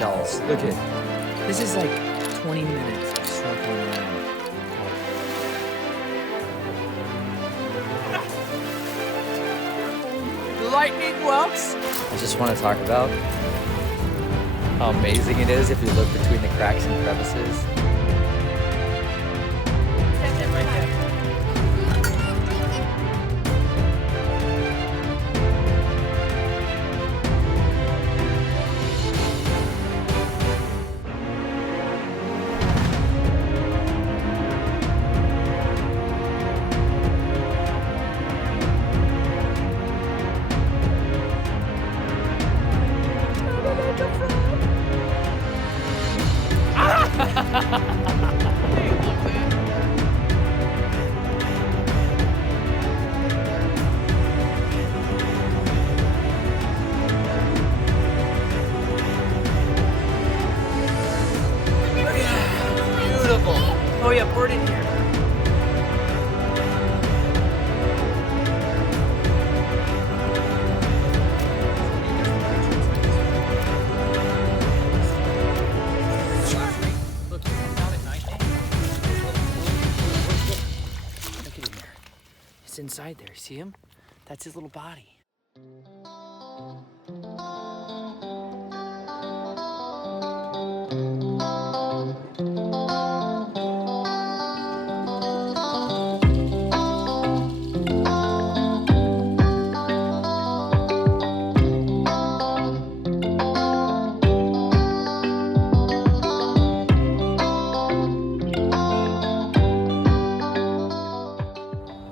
shells. Look at, this is like 20 minutes of snorkeling around. Lightning bolts. I just want to talk about how amazing it is if you look between the cracks and crevices. Right there. Oh yeah, pour it in here. Look, he comes out at night. Look at him there. He's inside there. See him? That's his little body.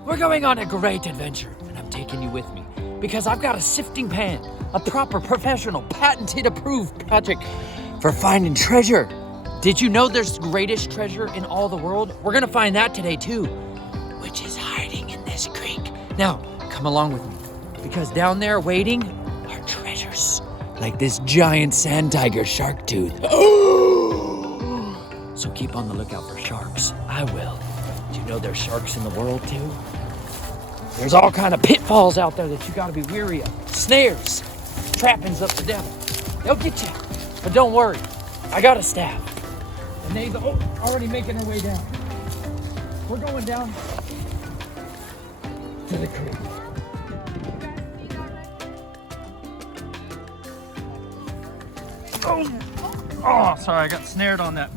We're going on a great adventure, and I'm taking you with me because I've got a sifting pan, a proper, professional, patented, approved project for finding treasure. Did you know there's the greatest treasure in all the world? We're gonna find that today too, which is hiding in this creek. Now, come along with me because down there waiting are treasures like this giant sand tiger shark tooth. So keep on the lookout for sharks. I will. Do you know there's sharks in the world too? There's all kind of pitfalls out there that you gotta be weary of. Snares, trappings of the devil. They'll get you, but don't worry. I got a staff. And they've already making their way down. We're going down to the creek. Oh, sorry, I got snared on that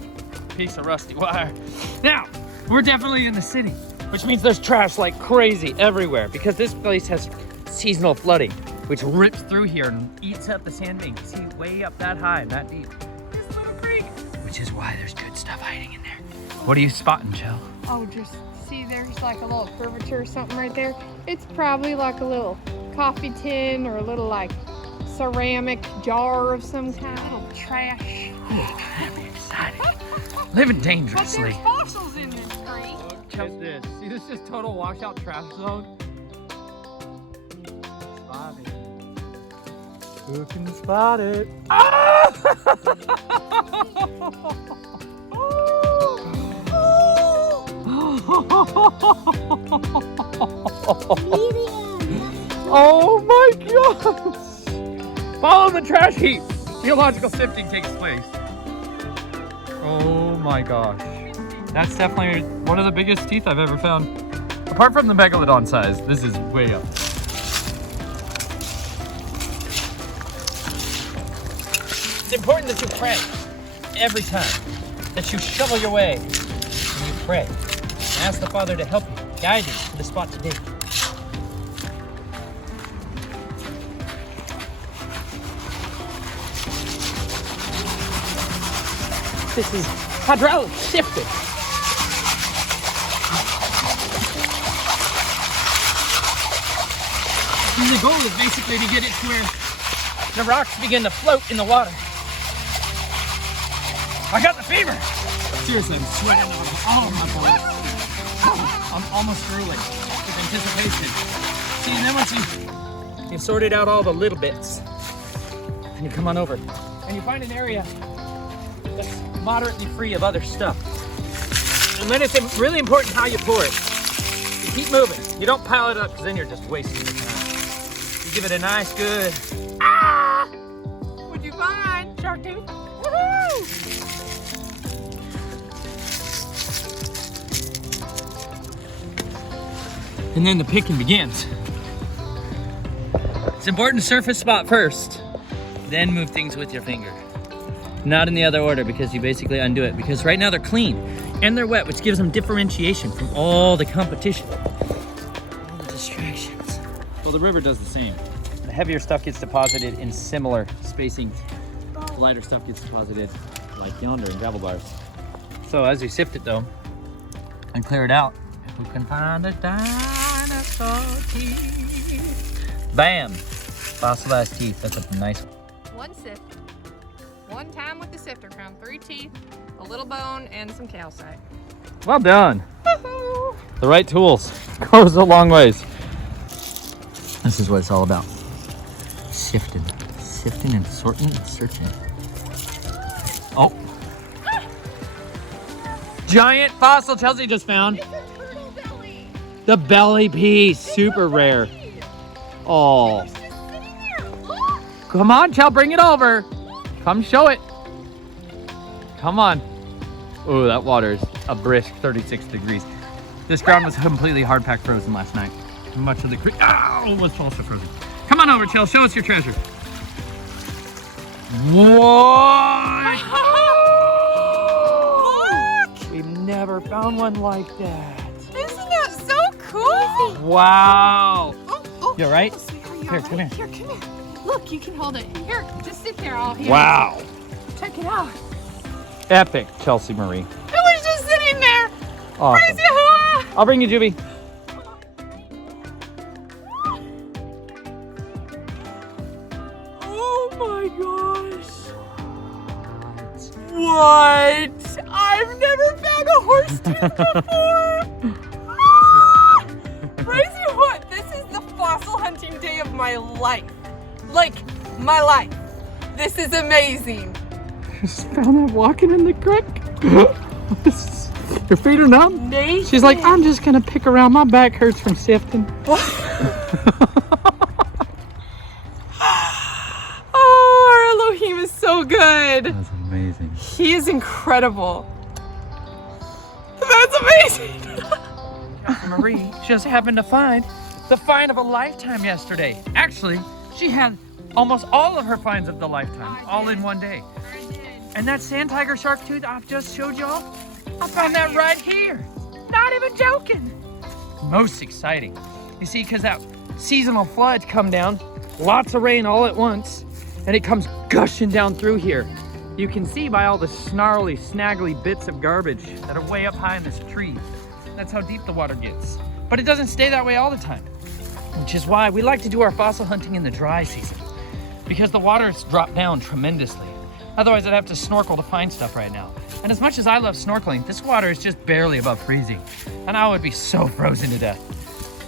piece of rusty wire. Now, we're definitely in the city, which means there's trash like crazy everywhere because this place has seasonal flooding, which rips through here and eats up the sandbank. You see, way up that high and that deep. This little creek, which is why there's good stuff hiding in there. What are you spotting, Jill? Oh, just see there's like a little curvature or something right there. It's probably like a little coffee tin or a little like ceramic jar of some kind, a little trash. I'm excited. Living dangerously. But there's fossils in this creek. Check this. See, this is total washout trash zone. Spot it. Who can spot it? Ah! Oh my gosh! Follow the trash heap. Geological sifting takes place. Oh my gosh. That's definitely one of the biggest teeth I've ever found. Apart from the megalodon size, this is way up. It's important that you pray every time, that you shovel your way and you pray. And ask the Father to help you, guide you to the spot to dig. This is hydraulic shifting. And the goal is basically to get it to where the rocks begin to float in the water. I got the fever. Seriously, I'm sweating all over my balls. I'm almost drooling with anticipation. See, and then once you've sorted out all the little bits, and you come on over, and you find an area that's moderately free of other stuff. And then it's really important how you pour it. You keep moving. You don't pile it up because then you're just wasting your time. You give it a nice good, ah! What'd you find, shark tooth? And then the picking begins. It's important to surface spot first, then move things with your finger. Not in the other order, because you basically undo it. Because right now they're clean and they're wet, which gives them differentiation from all the competition, all the distractions. Well, the river does the same. The heavier stuff gets deposited in similar spacing. The lighter stuff gets deposited like yonder in gravel bars. So as we sift it though, and clear it out, who can find the dinosaur teeth? Bam! Fossilized teeth. That's a nice one. One sift. One time with the sifter. Found 3 teeth, a little bone, and some calcite. Well done. Woohoo! The right tools goes a long ways. This is what it's all about. Sifting and sorting and searching. Oh. Giant fossil Chelsea just found. It's a turtle belly. The belly piece, super rare. Oh. It's just sitting there. Look. Come on, Chel, bring it over. Come show it. Come on. Oh, that water is a brisk 36 degrees. This ground was completely hard pack frozen last night. Much of the creek, ow, was also frozen. Come on over, Chel, show us your treasure. What? Look! We've never found one like that. Isn't that so cool? Wow. Oh, You all right? Here, Come here. Here, come here. Look, you can hold it. Here, just sit there. I'll Wow. Check it out. Epic, Chelsea Marie. It was just sitting there. Awesome. Crazy hua. I'll bring you, Juby. Oh my gosh. What? I've never found a horse tooth before. Crazy what? This is the fossil hunting day of my life. Like, my life. This is amazing. Just found that walking in the creek. Your feet are numb. Nathan. She's like, I'm just gonna pick around. My back hurts from sifting. Oh, our Elohim is so good. That's amazing. He is incredible. That's amazing. Marie just happened to find the find of a lifetime yesterday. Actually, she had almost all of her finds of the lifetime, all in one day. I did. And that sand tiger shark tooth I just showed y'all, I found that right here. Not even joking. Most exciting. You see, because that seasonal floods come down, lots of rain all at once, and it comes gushing down through here. You can see by all the snarly, snaggly bits of garbage that are way up high in this tree. That's how deep the water gets. But it doesn't stay that way all the time, which is why we like to do our fossil hunting in the dry season, because the water's dropped down tremendously. Otherwise, I'd have to snorkel to find stuff right now. And as much as I love snorkeling, this water is just barely above freezing, and I would be so frozen to death.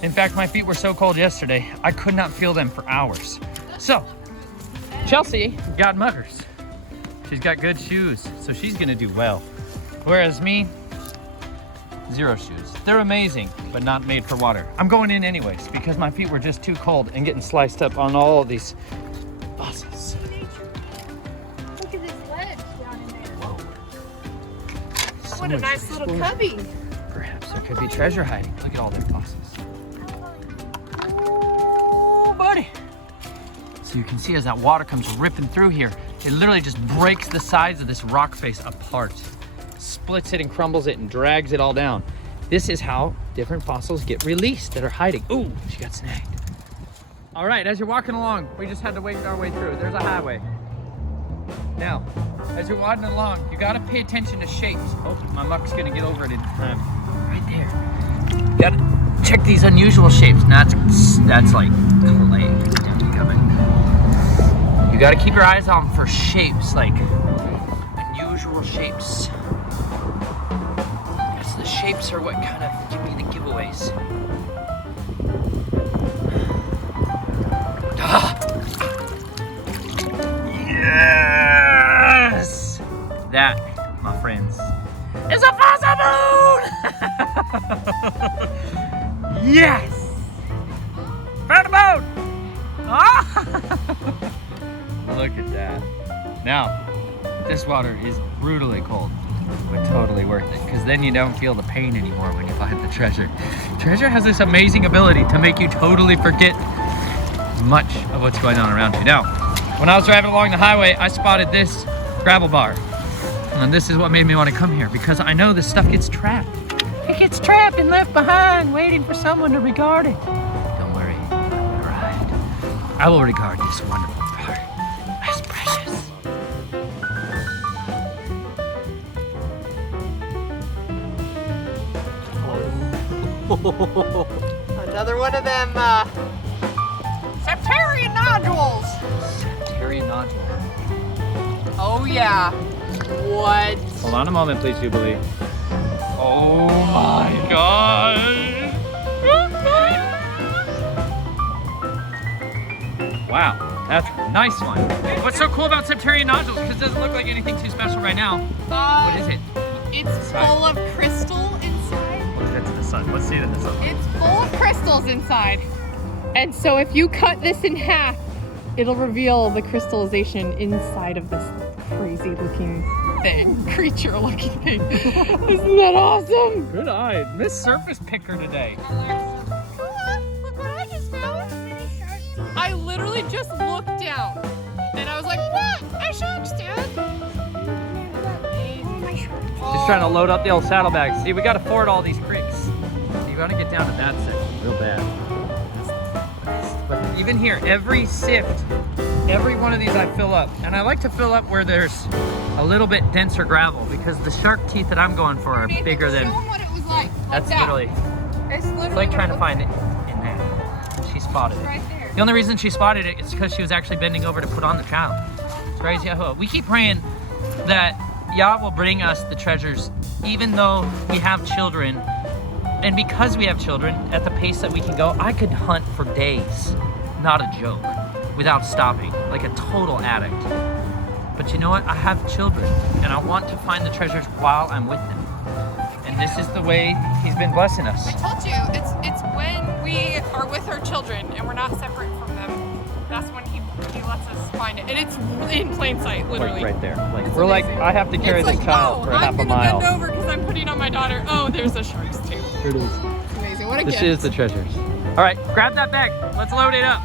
In fact, my feet were so cold yesterday, I could not feel them for hours. So, Chelsea got muggers. She's got good shoes, so she's gonna do well. Whereas me, 0 shoes. They're amazing, but not made for water. I'm going in anyways, because my feet were just too cold and getting sliced up on all of these fossils. Look at this ledge down in there. So What a much nice to little explore. cubby. Perhaps there could be treasure hiding. Look at all their fossils. Oh, buddy. So you can see as that water comes ripping through here, it literally just breaks the sides of this rock face apart. Splits it and crumbles it and drags it all down. This is how different fossils get released that are hiding. Ooh, she got snagged. All right, as you're walking along, we just had to wade our way through. There's a highway. Now, as you're wading along, you gotta pay attention to shapes. Oh, my muck's gonna get over it in time. Right there. You gotta check these unusual shapes. Now that's like clay. You gotta keep your eyes on for shapes, like unusual shapes. Because the shapes are what kind of give me the giveaways. Ah. Yes! That, my friends, is a fossil moon! Yes! Found a bone! Ah! Look at that. Now, this water is brutally cold. but totally worth it, because then you don't feel the pain anymore when you find the treasure. Treasure has this amazing ability to make you totally forget much of what's going on around you. Now, when I was driving along the highway, I spotted this gravel bar. And this is what made me want to come here, because I know this stuff gets trapped. It gets trapped and left behind, waiting for someone to regard it. Don't worry, I've arrived. I will regard this wonderful bar as precious. Another one of them septarian nodules. Septarian nodule. Oh yeah. What? Hold on a moment, please, Jubilee. Oh my God. Wow, that's a nice one. What's so cool about septarian nodules? Because it doesn't look like anything too special right now. What is it? It's full of crystal inside. Look at it to the sun. Let's see it in the sun. It's full of crystals inside. And so if you cut this in half, it'll reveal the crystallization inside of this crazy looking thing, creature looking thing. Isn't that awesome? Good eye. Miss Surface Picker today. Look what I just found. I literally just looked down and I was like, what? A shark's dead. Just trying to load up the old saddlebags. See, we got to ford all these creeks. You got to get down to that section real bad. But even here, every sift, every one of these I fill up. And I like to fill up where there's a little bit denser gravel, because the shark teeth that I'm going for are bigger than... Show them what it was like. That's that. literally... It's literally like trying to what find it in there. She spotted it. right there. The only reason she spotted it is because she was actually bending over to put on the channel. It's crazy. We keep praying that Yah will bring us the treasures, even though we have children. And because we have children, at the pace that we can go, I could hunt for days, not a joke, without stopping, like a total addict. But you know what? I have children, and I want to find the treasures while I'm with them. And this is the way He's been blessing us. I told you, it's when we are with our children and we're not separate from them, that's when he lets us find it. And it's in plain sight, literally. Like right there. Like It's we're amazing. I have to carry It's this like, child for half a I'm mile. gonna bend over because I'm putting on my daughter. Oh, there's a shark's tooth. Here it is. It's amazing. What a This gift. is the treasures. All right, grab that bag. Let's load it up.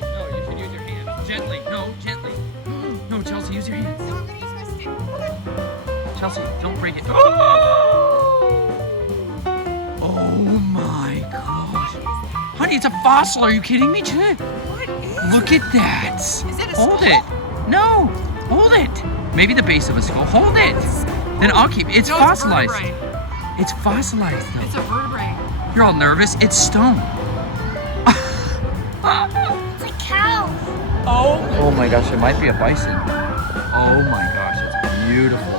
No, you should use your hands. Gently. No, gently. No, Chelsea, use your hands. No, I'm gonna use my stick. Okay. Chelsea, don't break it. Oh my gosh. Honey, it's a fossil. Are you kidding me, Jen? What is Look at that. Is it a Hold skull? it. No, hold it. Maybe the base of a skull. Hold it. Then I'll keep it. It's No, fossilized. It's vertebrae. It's fossilized though. It's a vertebrae. You're all nervous. It's stone. It's a cow. Oh my gosh, it might be a bison. Oh my gosh, it's beautiful.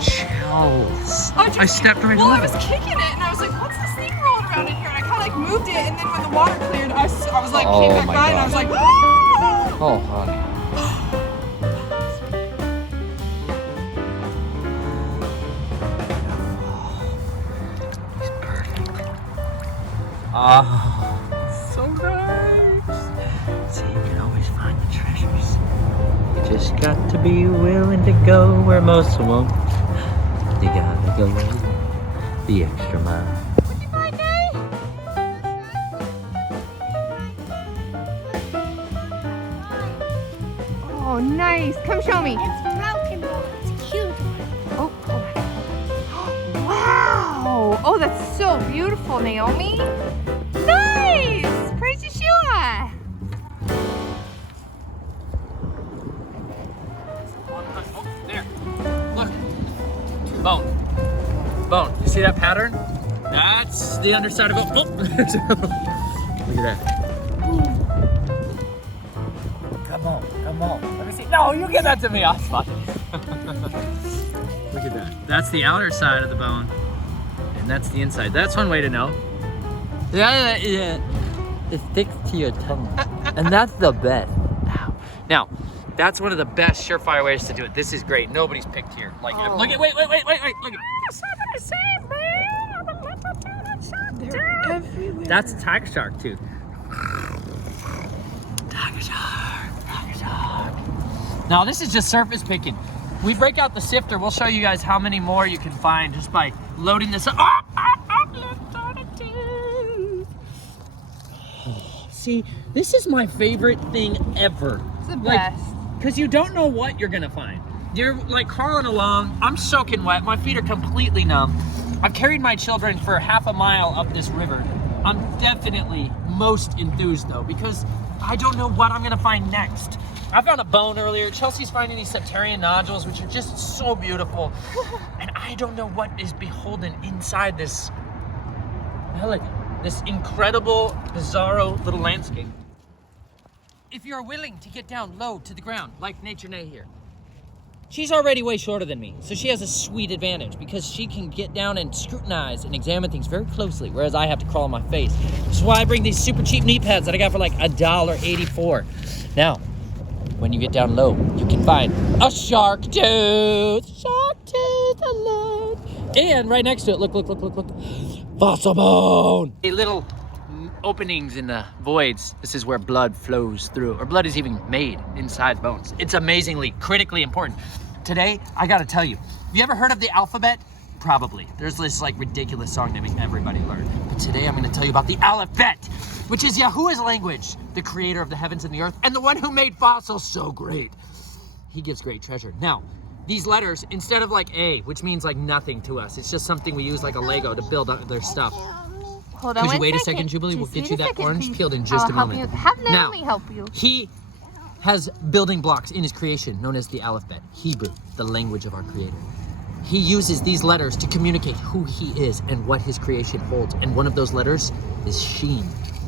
Shells. I stepped right Well, on I was it. kicking it and I was like, what's this thing rolling around in here? And I kind of like moved it, and then when the water cleared, I was like, Oh came back my by and I was gosh. like, ah! Oh, honey. He's perfect. Ah. So nice. See, you can always find the treasures. You just got to be willing to go where most won't. You gotta go the extra mile. Oh, nice. Come show me. It's broken though. It's cute. Oh, wow. Oh, that's so beautiful, Naomi. Nice. Praise Yeshua. Oh, there. Look. Bone. You see that pattern? That's the underside of a bone. Look at that. Come on. Let me see. No, you give that to me. I'll spot it. Look at that. That's the outer side of the bone. And that's the inside. That's one way to know. Yeah. It sticks to your tongue. And that's the best. Ow. Now, that's one of the best surefire ways to do it. This is great. Nobody's picked here. Like, look at, wait. Look at. They're everywhere. That's a tiger shark tooth. Tiger shark. Now this is just surface picking. We break out the sifter. We'll show you guys how many more you can find just by loading this up. See, this is my favorite thing ever. It's the best. Because you don't know what you're gonna find. You're like crawling along. I'm soaking wet. My feet are completely numb. I've carried my children for half a mile up this river. I'm definitely most enthused though, because I don't know what I'm gonna find next. I found a bone earlier. Chelsea's finding these septarian nodules, which are just so beautiful. And I don't know what is beholden inside this melody, this incredible, bizarro little landscape. If you're willing to get down low to the ground, like Nature Nay here, she's already way shorter than me, so she has a sweet advantage because she can get down and scrutinize and examine things very closely, whereas I have to crawl on my face. Which is why I bring these super cheap knee pads that I got for like $1.84. Now, when you get down low, you can find a shark tooth. Shark tooth alert. And right next to it, look. Fossil bone. A little openings in the voids. This is where blood flows through, or blood is even made inside bones. It's amazingly, critically important. Today, I gotta tell you, have you ever heard of the alphabet? Probably. There's this like ridiculous song that makes everybody learn. But today I'm gonna tell you about the alphabet, which is Yahuwah's language, the creator of the heavens and the earth, and the one who made fossils so great. He gives great treasure. Now, these letters, instead of like A, which means like nothing to us, it's just something we use like a Lego to build up their stuff. Hold on. Could you wait a second, Jubilee? We'll get you that orange peeled in just a moment. Have Now, Naomi help you. He has building blocks in his creation known as the alphabet, Hebrew, the language of our creator. He uses these letters to communicate who he is and what his creation holds. And one of those letters is Shin.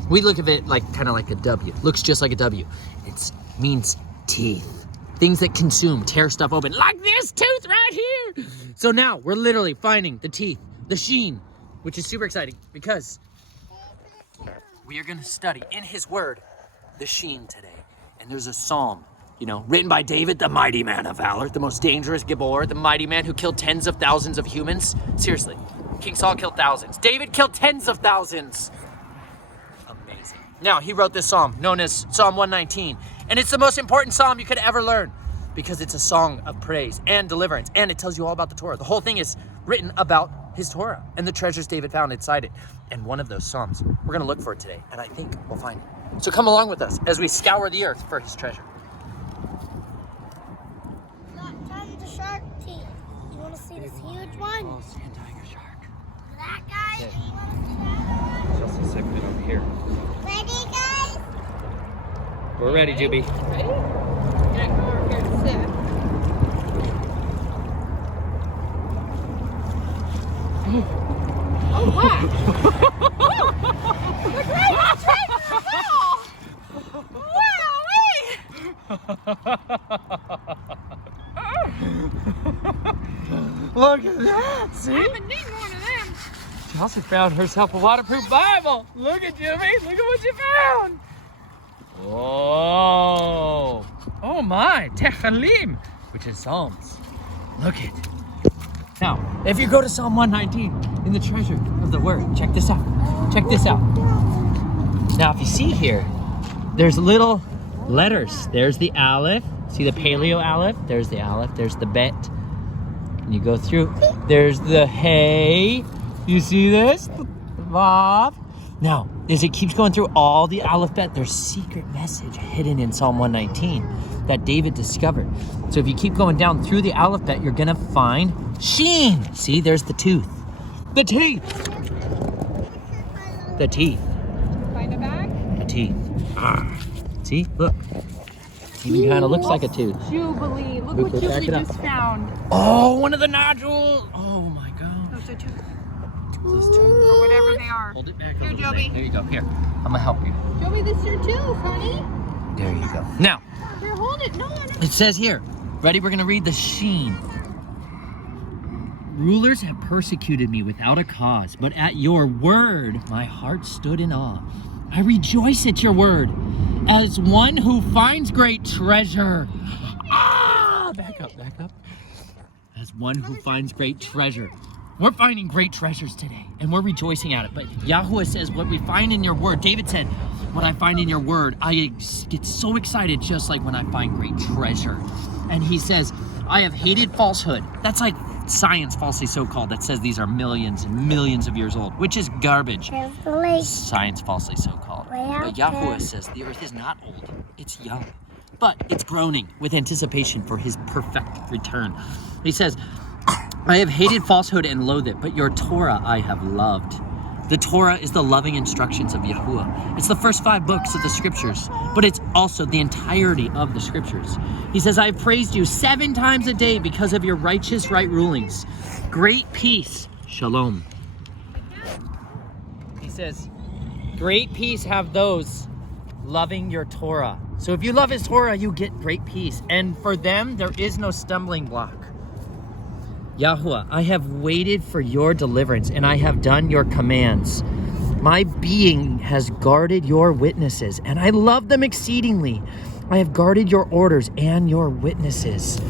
We look at it like kind of like a W. Looks just like a W. It means teeth. Things that consume, tear stuff open, like this tooth right here. So now we're literally finding the teeth, the Shin, which is super exciting because we are gonna study in his word, the Shin today. And there's a psalm, written by David, the mighty man of valor, the most dangerous Gibor, the mighty man who killed tens of thousands of humans. Seriously, King Saul killed thousands. David killed tens of thousands. Amazing. Now, he wrote this psalm known as Psalm 119. And it's the most important psalm you could ever learn because it's a song of praise and deliverance. And it tells you all about the Torah. The whole thing is written about his Torah and the treasures David found inside it. And one of those psalms, we're gonna look for it today. And I think we'll find it. So come along with us as we scour the earth for his treasure. Got tons of shark teeth. You want to see this huge one? Oh, sand tiger shark. That guy? Okay. You want to see that one? Chelsea's second over here. Ready, guys? We're ready, Juby. Ready? Yeah, come over here to sit. Oh, wow. Look right, it's right in the ball. Wow, Look at that, see? I've been needing one of them. Chelsea found herself a waterproof Bible. Look at Jimmy, look at what you found. Oh, oh my, Techalim, which is Psalms. Look it. Now, if you go to Psalm 119 in the treasure of the word, check this out. Check this out. Now, if you see here, there's little letters. There's the Aleph. See the Paleo Aleph? There's the Aleph. There's the Bet. And you go through. There's the Hey. You see this? The Vav. Now, as it keeps going through all the alphabet, there's secret message hidden in Psalm 119 that David discovered. So if you keep going down through the alphabet, you're gonna find Shin. See, there's the tooth. The teeth. The teeth. Find a bag? The teeth. See, look. Even kind of looks like a tooth. Jubilee. Look Look, what back Jubilee it up. just found. Oh, one of the nodules. Oh my God. Those are two. Those two. Or whatever they are. Hold it back a Here, little Joby. bit. There you go. Here, I'm gonna help you. Joby, this is your tooth, honey. There you go. Now, Here, hold it. No, no. it says here, ready? We're gonna read the Shin. Rulers have persecuted me without a cause, but at your word, my heart stood in awe. I rejoice at your word, as one who finds great treasure. Ah! Back up, back up. As one who finds great treasure. We're finding great treasures today, and we're rejoicing at it. But Yahuwah says, what we find in your word, David said, what I find in your word, I get so excited just like when I find great treasure. And he says, I have hated falsehood. That's like science falsely so-called that says these are millions and millions of years old, which is garbage. There's the lake. Science falsely so-called. Way out But Yahweh there. says the earth is not old, it's young. But it's groaning with anticipation for his perfect return. He says, I have hated falsehood and loathe it, but your Torah I have loved. The Torah is the loving instructions of Yahuwah. It's the first 5 books of the scriptures, but it's also the entirety of the scriptures. He says, I have praised you 7 times a day because of your righteous right rulings. Great peace, shalom. He says, great peace have those loving your Torah. So if you love his Torah, you get great peace. And for them, there is no stumbling block. Yahuwah, I have waited for your deliverance, and I have done your commands. My being has guarded your witnesses, and I love them exceedingly. I have guarded your orders and your witnesses,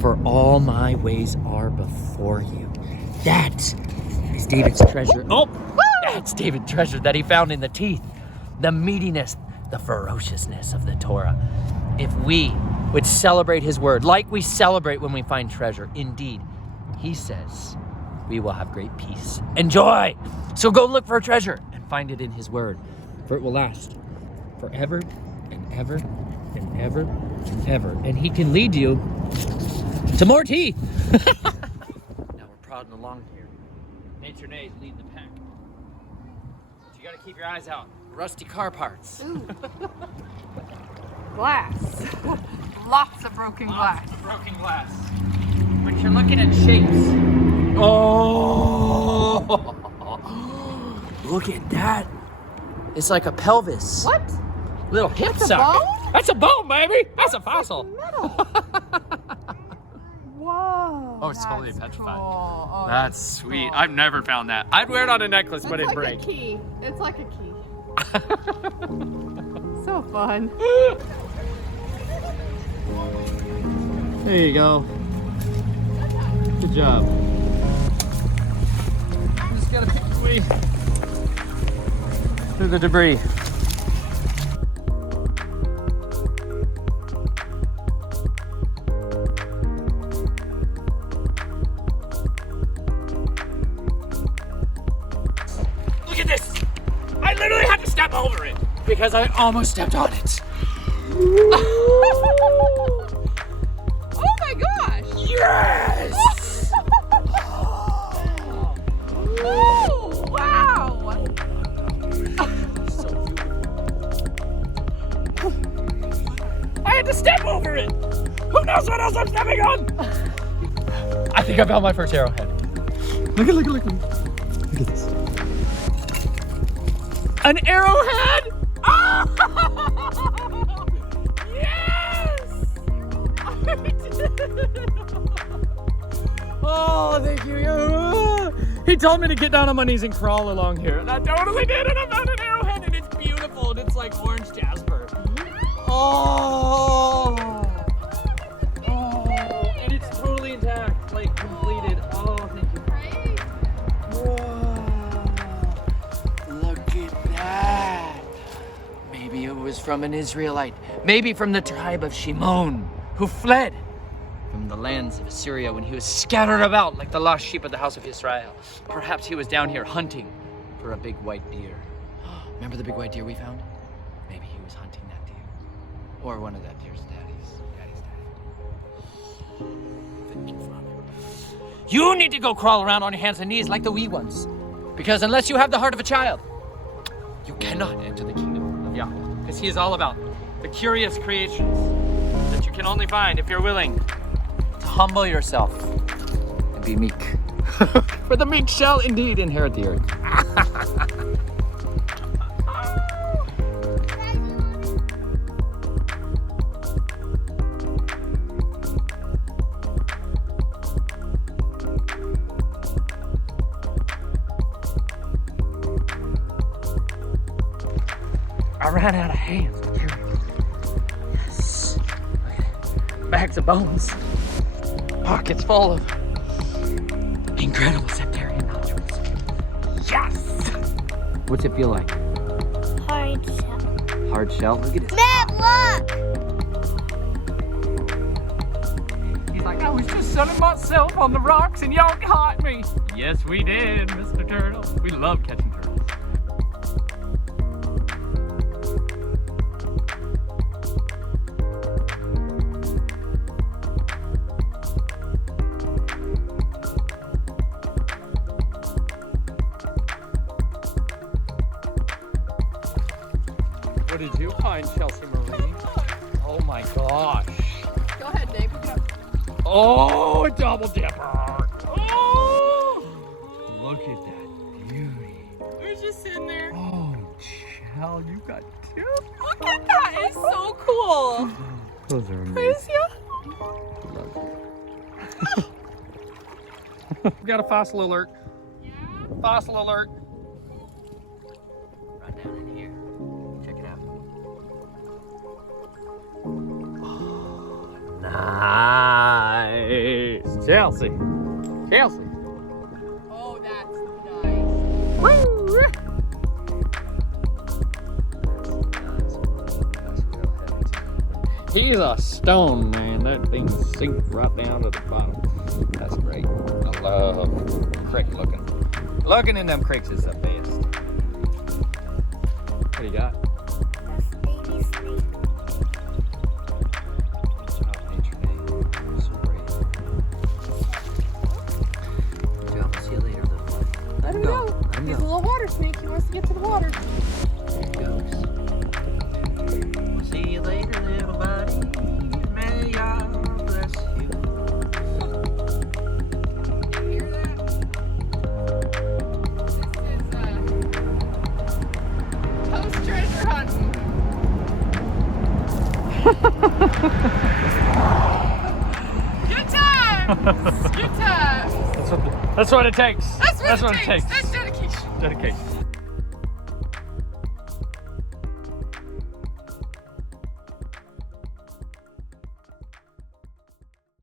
for all my ways are before you. That is David's treasure. Oh, that's David's treasure that he found in the teeth, the meatiness, the ferociousness of the Torah. If we would celebrate his word like we celebrate when we find treasure, indeed, he says we will have great peace and joy. So go look for a treasure and find it in his word, for it will last forever and ever and ever and ever. And he can lead you to more teeth. Now we're prodding along here. Nature Nays lead the pack. But you gotta keep your eyes out. Rusty car parts. Ooh. Glass. Lots of broken glass. Lots of broken glass. But you're looking at shapes. Oh! Look at that. It's like a pelvis. What? Little hip That's a socket. bone? That's a bone, baby. That's a fossil. Metal. Whoa. Oh, it's totally that's petrified. Cool. Oh, That's sweet. cool. I've never found that. I'd wear it on a necklace, but It's it'd like break. a key. It's like a key. So fun. There you go. Good job. I'm just gotta pick your way through the debris. Look at this! I literally had to step over it because I almost stepped on it. Oh my gosh! Yes! Oh, wow! I had to step over it. Who knows what else I'm stepping on? I think I found my first arrowhead. Look at this. An arrowhead? Oh! Yes! I did it! Oh, thank you. He told me to get down on my knees and crawl along here, and I totally did, and I found an arrowhead, and it's beautiful, and it's like orange jasper. Oh! Oh! And it's totally intact, like completed. Oh, thank you. Right? Whoa! Look at that. Maybe it was from an Israelite. Maybe from the tribe of Shimon, who fled from the lands of Assyria when he was scattered about like the lost sheep of the house of Israel. Perhaps he was down here hunting for a big white deer. Remember the big white deer we found? Maybe he was hunting that deer. Or one of that deer's daddy's daddy. You need to go crawl around on your hands and knees like the wee ones. Because unless you have the heart of a child, you cannot enter the kingdom of Yahweh. Because he is all about the curious creations that you can only find if you're willing to humble yourself and be meek. For the meek shall indeed inherit the earth. I ran out of hands to carry it. Yes. Okay. Bags of bones. Pockets full of incredible septarian nodules. Yes! What's it feel like? Hard shell. hard shell. Look at it. Matt, look! He's like, I was just sunning myself on the rocks and y'all caught me. Yes, we did, Mr. Turtle. We love catching turtles. What did you find, Chelsea Marie? Oh my gosh. Go ahead, Dave. Oh, a double dipper. Oh, look at that beauty. We're just sitting there. Oh, Chell, you got two. Look at that. It's so cool. Those are amazing. Praise you. Love you. We got a fossil alert. Yeah. Fossil alert. Right down in here. Check it out. Oh, nice. Chelsea. Chelsea. Oh, that's nice. He's a stone, man. That thing sinks right down to the bottom. That's great. I love creek looking. Looking in them creeks is the best. What do you got? That's baby snake. Good job, nature day. So great. Good job. I'll see you later, little buddy. Let him go. go. Let him He's go. a little water snake. He wants to get to the water. There he goes. See you later, little buddy. May God bless you. You hear that? This is post treasure hunting. Good times. Good times. That's what it takes. That's what it takes. That's dedication. Dedication.